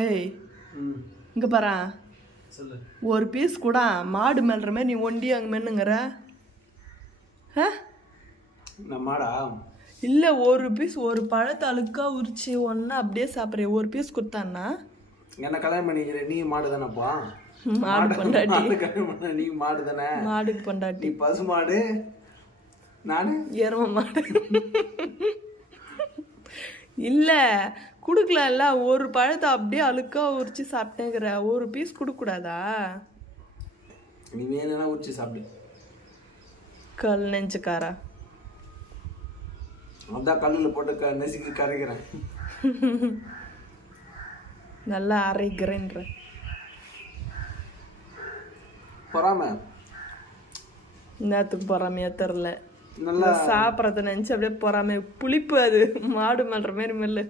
ஏய் ம் இங்கே பாரா, சொல்லு. ஒரு பீஸ் கூட மாடு மேல்ற மாதிரி நீ ஒண்டி அங்கே மென்னுங்கிற. ஆ நான் மாடா? இல்லை, ஒரு பீஸ் ஒரு பழத்தை அழுக்கா உரிச்சு ஒன்றா அப்படியே சாப்பிட்றிய. ஒரு பீஸ் கொடுத்தான்னா என்ன கல்யாணம் பண்ணிக்கிறேன், நீ மாடு தானேப்பா? மாடு பொண்டாட்டி. கல்யாணம் பண்ண நீ மாடு தானே? மாடுக்கு பொண்டாட்டி. நீ பசு மாடு, நானு எரும மாடு. இல்லை கொடுக்கலாம்ல, ஒரு பழத்தை அப்படியே அழுக்கா உரிச்சு சாப்பிட்டேங்கிற. ஒரு பீஸ் கொடுக்கூடாதா? நீ வேணும்னா உரிச்சு சாப்பிடு. கல் நெஞ்சுக்காரா. அதான் கல்லில் போட்டு நெசுக்கி கரைக்கிறேன். நல்லா அரைக்கிறேன்ற பொறாம நேரத்துக்கு பொறாமையா தெரில. நல்லா சாப்பிட்றத நினச்சி அப்படியே பொறாமை. புளிப்பு அது மாடு மல்ற மாதிரி மெல்லு.